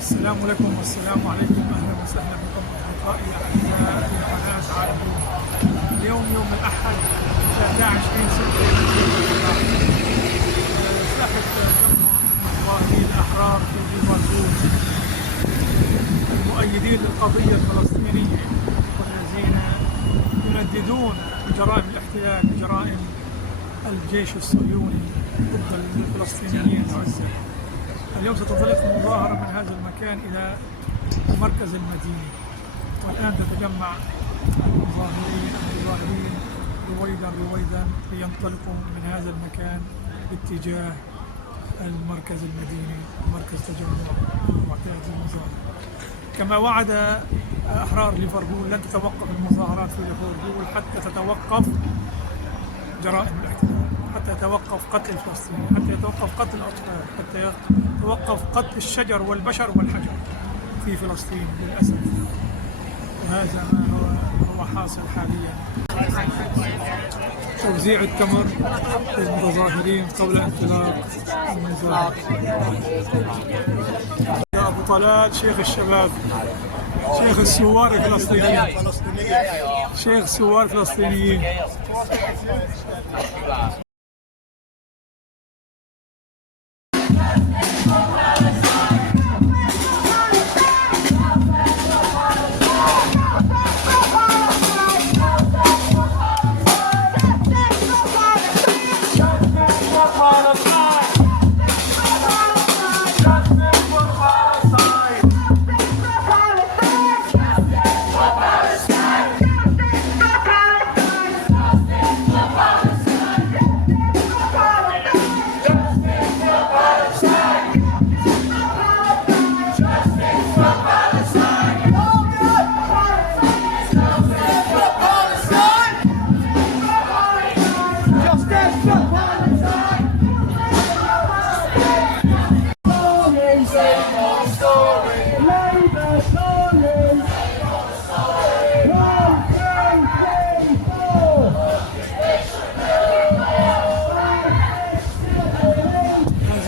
السلام عليكم والسلام عليكم، اهلا وسهلا بكم اصدقائي الاعزاء في قناه عائدون. اليوم يوم الاحد 23/6 ساحه جمع مظاهرين الاحرار في ليفربول المؤيدين للقضيه الفلسطينيه والذين ينددون بجرائم الاحتلال بجرائم الجيش الصهيوني ضد الفلسطينيين العزل. اليوم ستنطلق المظاهرة من هذا المكان إلى مركز المدينة، والآن تتجمع المظاهرين رويدا لينطلقوا من هذا المكان باتجاه المركز المديني، مركز تجمع معتاد المظاهرة. كما وعد أحرار ليفربول لن تتوقف المظاهرات في ليفربول حتى تتوقف جرائم الاحتلال، حتى يتوقف قتل الفلسطينيين، حتى يتوقف قتل الأطفال، حتى يتوقف قتل الشجر والبشر والحجر في فلسطين للأسف. وهذا ما هو حاصل حاليا. توزيع التمر للمتظاهرين قبل انطلاق المظاهرة. يا أبو طلال شيخ الشباب، شيخ الثوار الفلسطينيين، شيخ الثوار الفلسطينيين.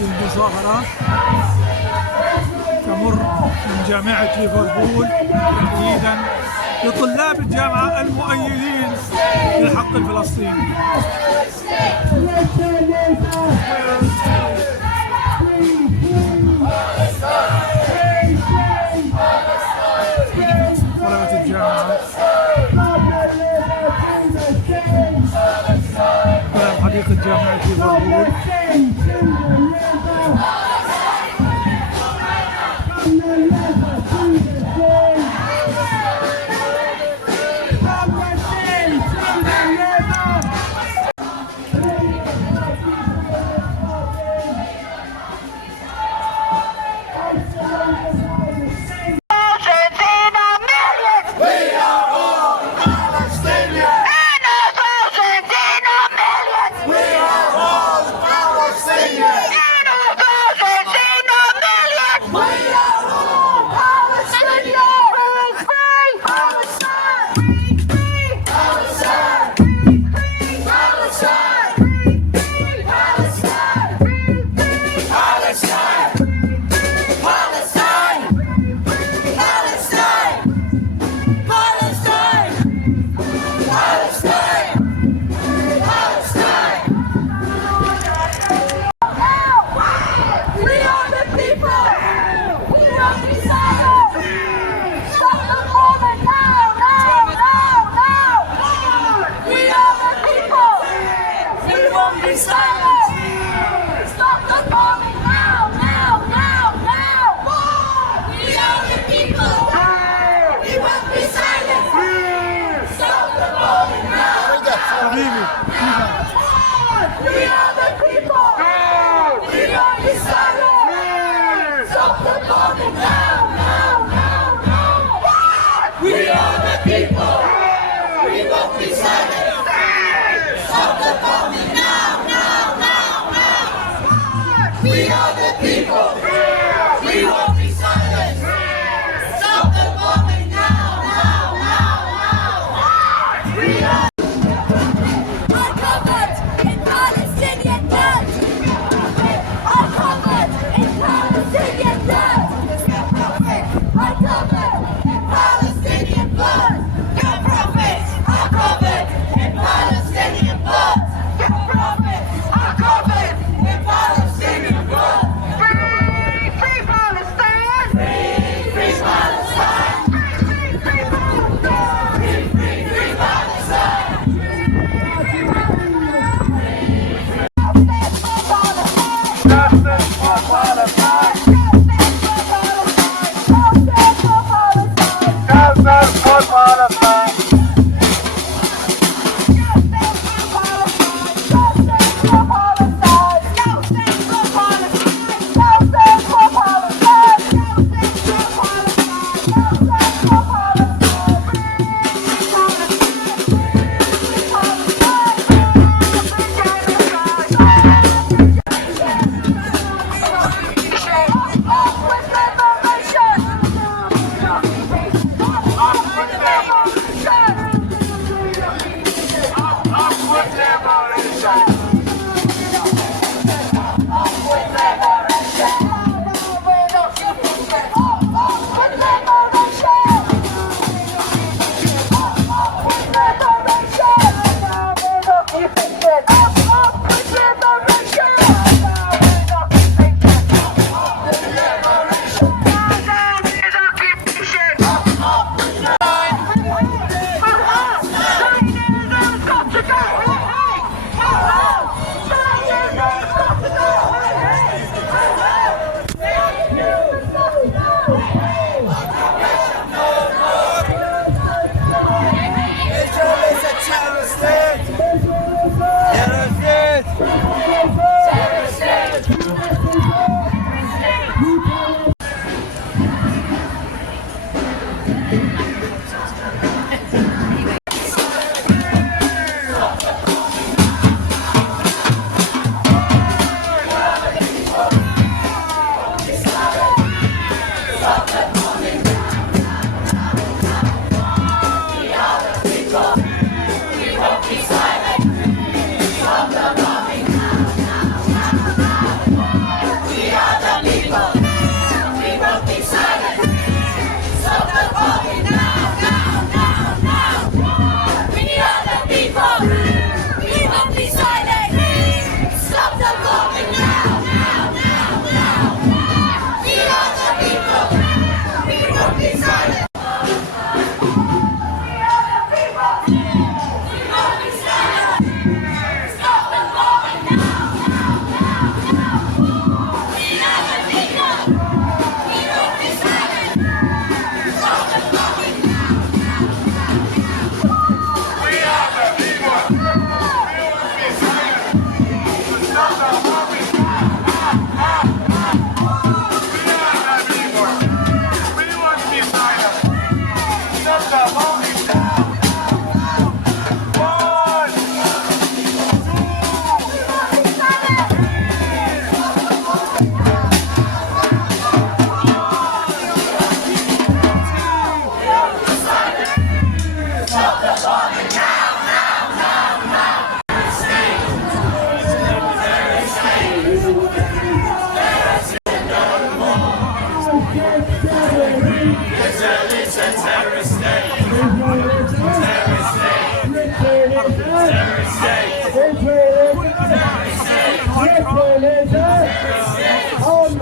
المظاهرة تمر من جامعة ليفربول تحديدا لطلاب الجامعة المؤيدين للحق الفلسطيني. طلبة الجامعة حديقة جامعة ليفربول.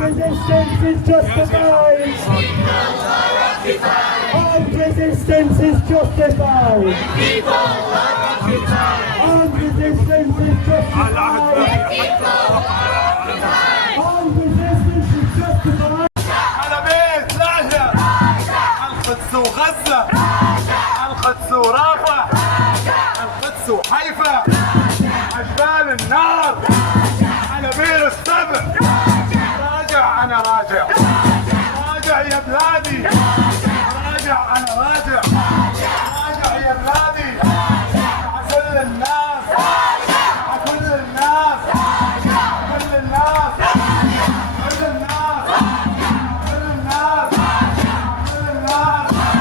resistance is justified. Armed resistance is justified. Armed resistance is justified. Armed resistance is justified. على بيت لاجئ القدس وغزة القدس ورافع القدس وحيفا أجبال النار على بير السبع راجع أنا راجع راجع يا بلادي راجع أنا راجع راجع يا بلادي مع كل الناس مع كل الناس كل الناس كل الناس كل الناس كل الناس كل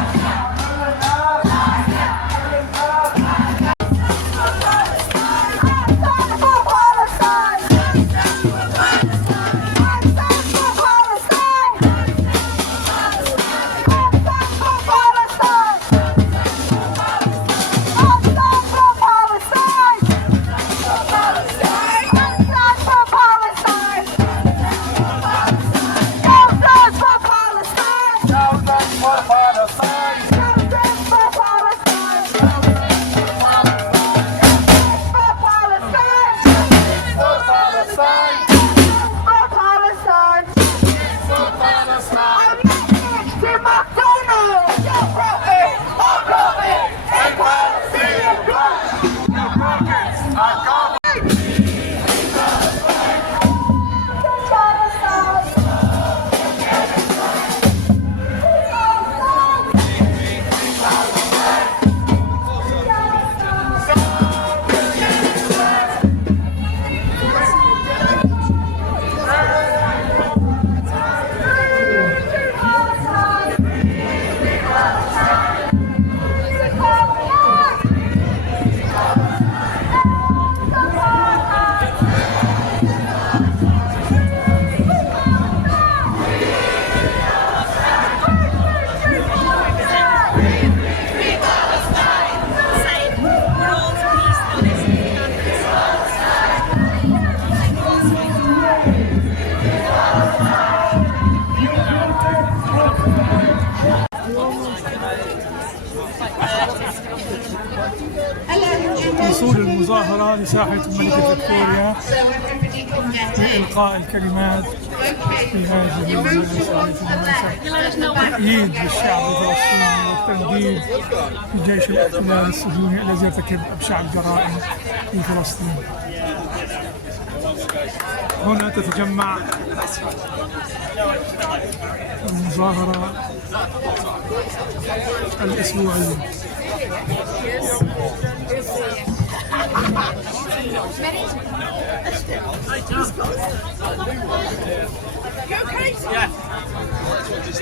وصول المظاهرة لساحة الملكة فيكتوريا بإلقاء الكلمات في هذه المناسبة تأييد للشعب الفلسطيني والتنديد بجيش الاحتلال الصهيوني الذي يرتكب أبشع الجرائم في فلسطين. هنا تتجمع المظاهرة الأسبوعية.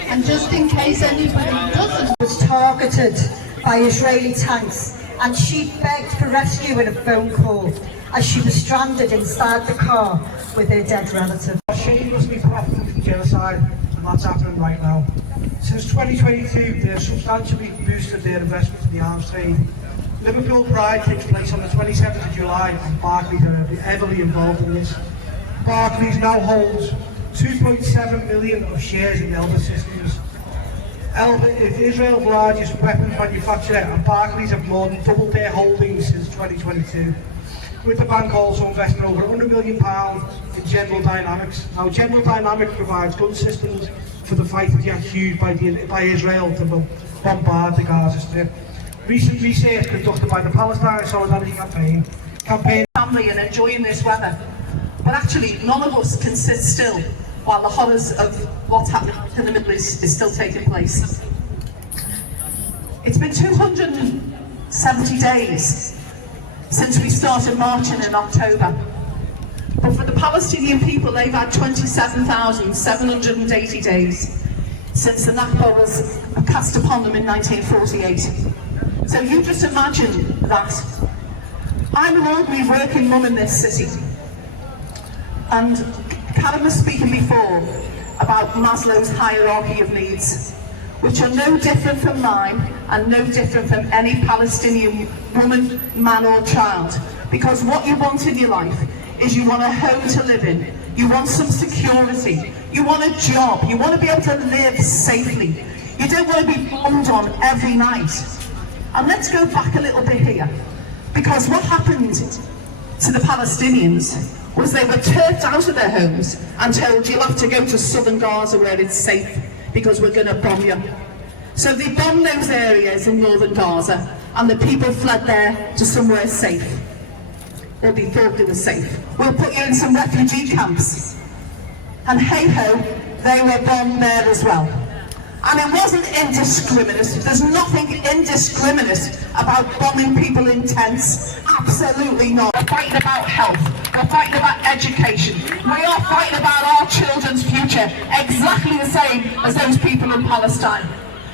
And just in case anybody doesn't, was targeted by Israeli tanks, and she begged for rescue in a phone call as she was stranded inside the car with her dead relative. Shamelessly profiting from genocide, and that's happening right now. Since 2022, they've substantially boosted their investment in the arms trade. Liverpool Pride takes place on the 27th of July, and Barclays are heavily involved in this. Barclays now holds 2.7 million of shares in Elbit Systems. Elbit is Israel's largest weapons manufacturer, and Barclays have more than doubled their holdings since 2022. With the bank also investing over £100 million in General Dynamics. Now, General Dynamics provides gun systems for the fight against used by Israel to bombard the Gaza Strip. Recent research conducted by the Palestine Solidarity Campaign family and enjoying this weather, but actually none of us can sit still while the horrors of what's happening in the Middle East is still taking place. It's been 270 days since we started marching in October, but for the Palestinian people they've had 27,780 days since the Nakba was cast upon them in 1948. So you just imagine that. I'm an ordinary working mum in this city, and Callum was speaking before about Maslow's hierarchy of needs, which are no different from mine and no different from any Palestinian woman, man or child. Because what you want in your life is you want a home to live in, you want some security, you want a job, you want to be able to live safely. You don't want to be bombed on every night. And let's go back a little bit here, because what happened to the Palestinians was they were turfed out of their homes and told you'll have to go to southern Gaza where it's safe because we're going to bomb you. So they bombed those areas in northern Gaza and the people fled there to somewhere safe, or they thought they were safe. We'll put you in some refugee camps, and hey ho, they were bombed there as well. And it wasn't indiscriminate. There's nothing indiscriminate about bombing people in tents. Absolutely not. We're fighting about health. We're fighting about education. We are fighting about our children's future, exactly the same as those people in Palestine.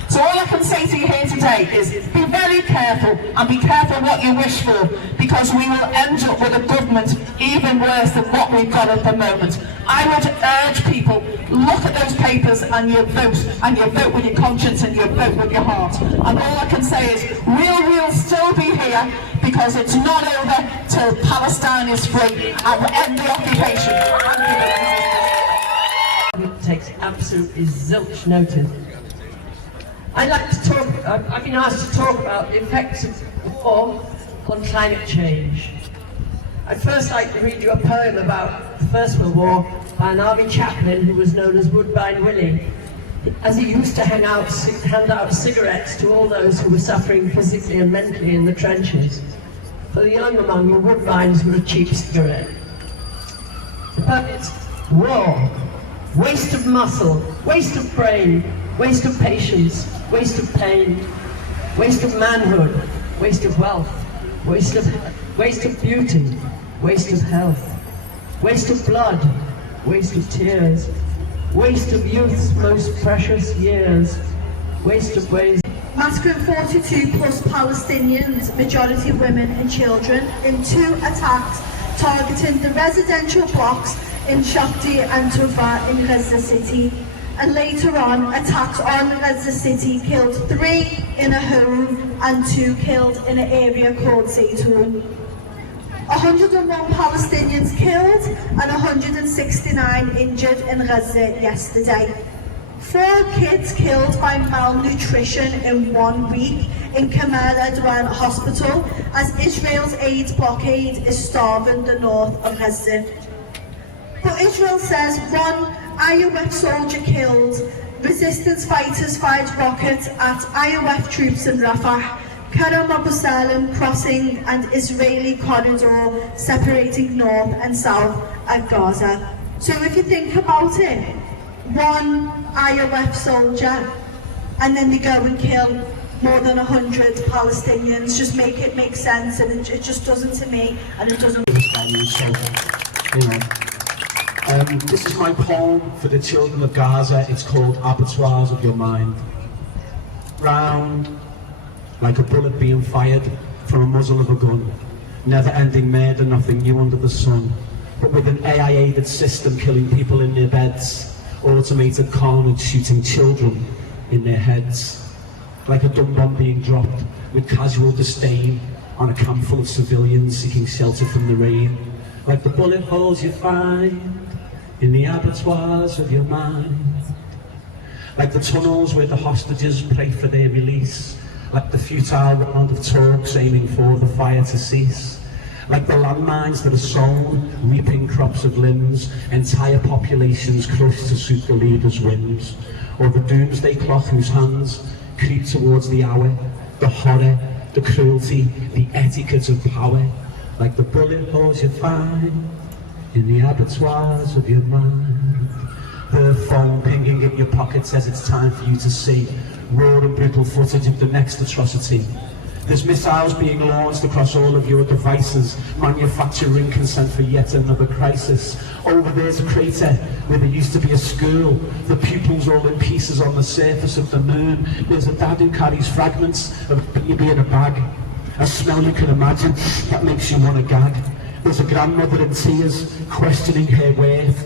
So all I can say to you here today is be very careful, and be careful what you wish for, because we will end up with a government even worse than what we've got at the moment. I would urge people, look at those papers and you vote with your conscience and you vote with your heart. And all I can say is we'll still be here, because it's not over till Palestine is free, and we'll end the occupation. It takes absolutely zilch notice. I'd like to talk, I've been asked to talk about the effects of the war on climate change. I'd first like to read you a poem about the First World War by an army chaplain who was known as Woodbine Willie, as he used to hand out cigarettes to all those who were suffering physically and mentally in the trenches. For the young among them, Woodbines were a cheap cigarette. The poem is war, waste of muscle, waste of brain, waste of patience, waste of pain, waste of manhood, waste of wealth, waste of beauty, waste of health, waste of blood, waste of tears, waste of youth's most precious years, waste of ways. Massacring 42 plus Palestinians, majority women and children, in 2 attacks targeting the residential blocks in Shakti and Tufa in Gaza City. And later on, attacks on Gaza City killed 3 in a home and 2 killed in an area called Zaytoun. 101 Palestinians killed and 169 injured in Gaza yesterday. 4 kids killed by malnutrition in 1 week in Kamal Adwan Hospital as Israel's aid blockade is starving the north of Gaza. But Israel says one IOF soldier killed, resistance fighters fired rockets at IOF troops in Rafah, Karam Abu Salam crossing and Israeli corridor separating north and south at Gaza. So if you think about it, one IOF soldier and then they go and kill more than 100 Palestinians, just make it make sense, and it just doesn't to me, and it doesn't. This is my poem for the children of Gaza. It's called Abattoirs of Your Mind. Round, like a bullet being fired from a muzzle of a gun. Never-ending murder, nothing new under the sun. But with an AI-aided system killing people in their beds. Automated carnage shooting children in their heads. Like a dumb bomb being dropped with casual disdain on a camp full of civilians seeking shelter from the rain. Like the bullet holes you find in the abattoirs of your mind. Like the tunnels where the hostages pray for their release. Like the futile round of talks aiming for the fire to cease. Like the landmines that are sown, reaping crops of limbs, entire populations crushed to suit the leader's whims. Or the doomsday clock whose hands creep towards the hour, the horror, the cruelty, the etiquette of power. Like the bullet holes you find in the abattoirs of your mind. The phone pinging in your pocket says it's time for you to see raw and brutal footage of the next atrocity. There's missiles being launched across all of your devices, manufacturing consent for yet another crisis. Over there's a crater where there used to be a school, the pupils all in pieces on the surface of the moon. There's a dad who carries fragments of a baby in a bag, a smell you can imagine that makes you want to gag. There's a grandmother in tears, questioning her worth.